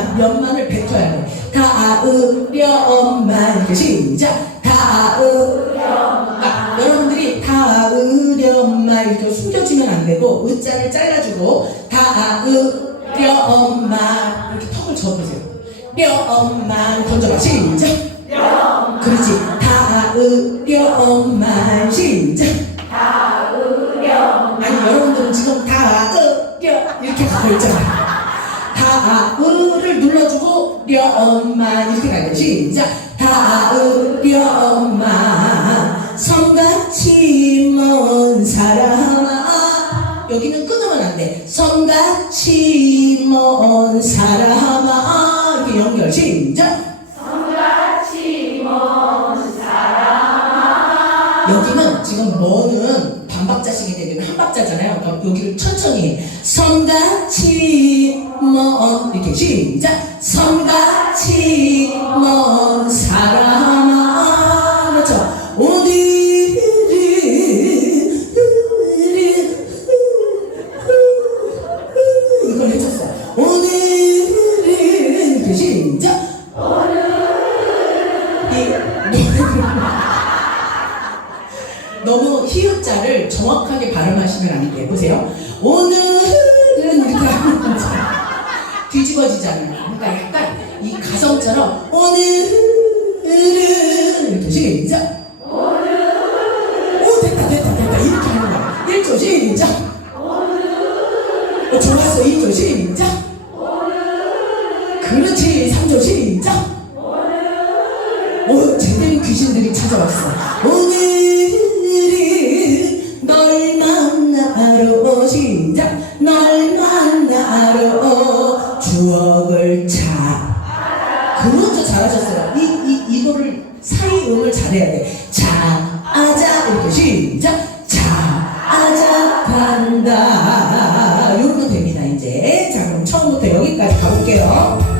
닿으려만 몇만을 뱉어야 돼. 닿으려만. 이렇게 시작. 닿으려만. 아, 여러분들이 닿으려만 이렇게 숨겨지면 안 되고 의자를 잘라주고 닿으려만 이렇게 턱을 접으세요. 려만 던져봐. 시작. 그렇지. 닿으려만. 시작 닿으를 눌러주고 려만 이렇게 가야 돼 시작. 닿으려만 성같이 먼 사람아. 여기는 끊으면 안돼. 성같이 먼 사람아. 이렇게 연결. 시작. 여기는 지금 뭐는 반박자식이 되면 한 박자잖아요. 그러니까 여기를 천천히 해. 성같이 먼 이렇게 시작. 뒤집어지잖아요. 그러니까 약간 이 가성처럼 오늘은 이렇게 시작. 오 됐다 됐다 됐다 이렇게 하는 거야. 1조 시작. 어, 좋았어 2조 시작. 자,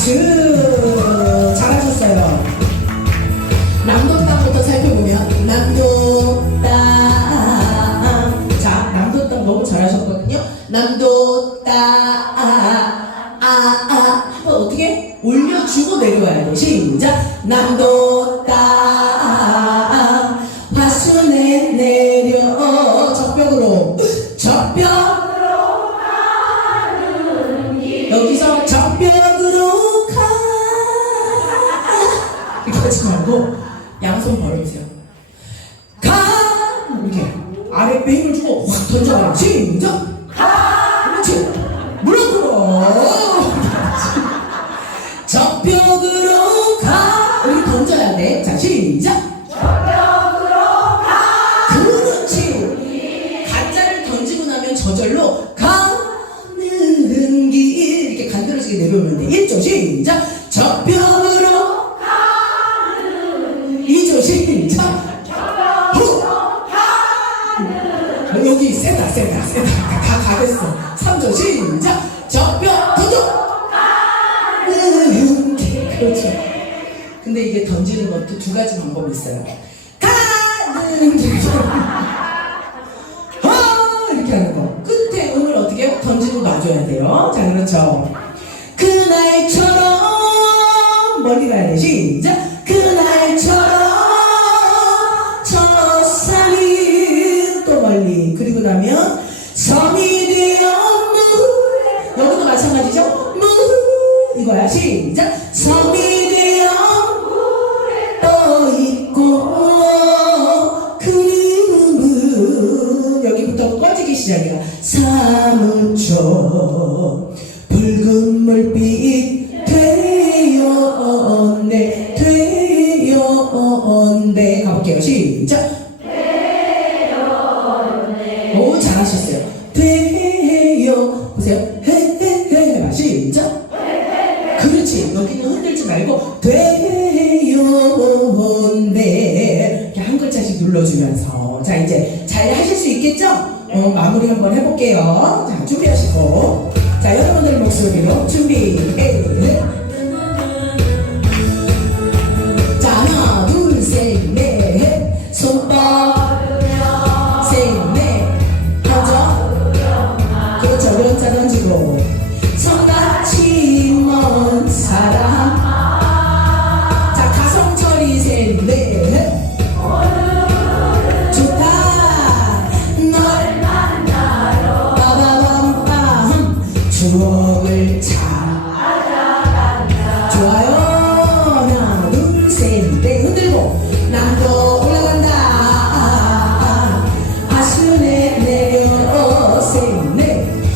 박수 잘하셨어요. 남도 땅부터 살펴보면 남도 땅 자 남도 땅 너무 잘하셨거든요. 남도 땅 아아. 한번 어떻게? 올려주고 내려와야 돼. 시작. 남도 아랫배 힘을 주고 확 던져봐 시작 그렇지. 무릎으로 적벽으로 가. 여기 던져야 돼 자 시작. 그렇지. 간자를 던지고 나면 저절로 가는 길. 이렇게 간드러지게 내려오면 돼. 1조 시작. 적벽 3조 시작 가는 길 그렇죠. 근데 이게 던지는 것도 두 가지 방법이 있어요. 가는 길 아 이렇게 하는 거. 끝에 음을 어떻게 해요? 던지고 놔줘야 돼요? 자 그렇죠. 그날처럼 멀리 가야 돼 시 거야 시작. 섬이 되어 떠 있고 그림은 여기부터 꺼지기 시작이야 사무쳐 붉은 물빛 되었네 되었네 가볼게요. 시작 볼게요. 자 준비하시고 셋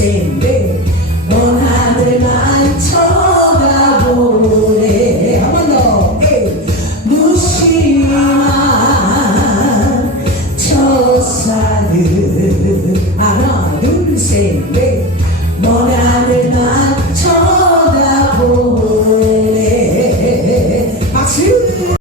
인생인데 원하는 나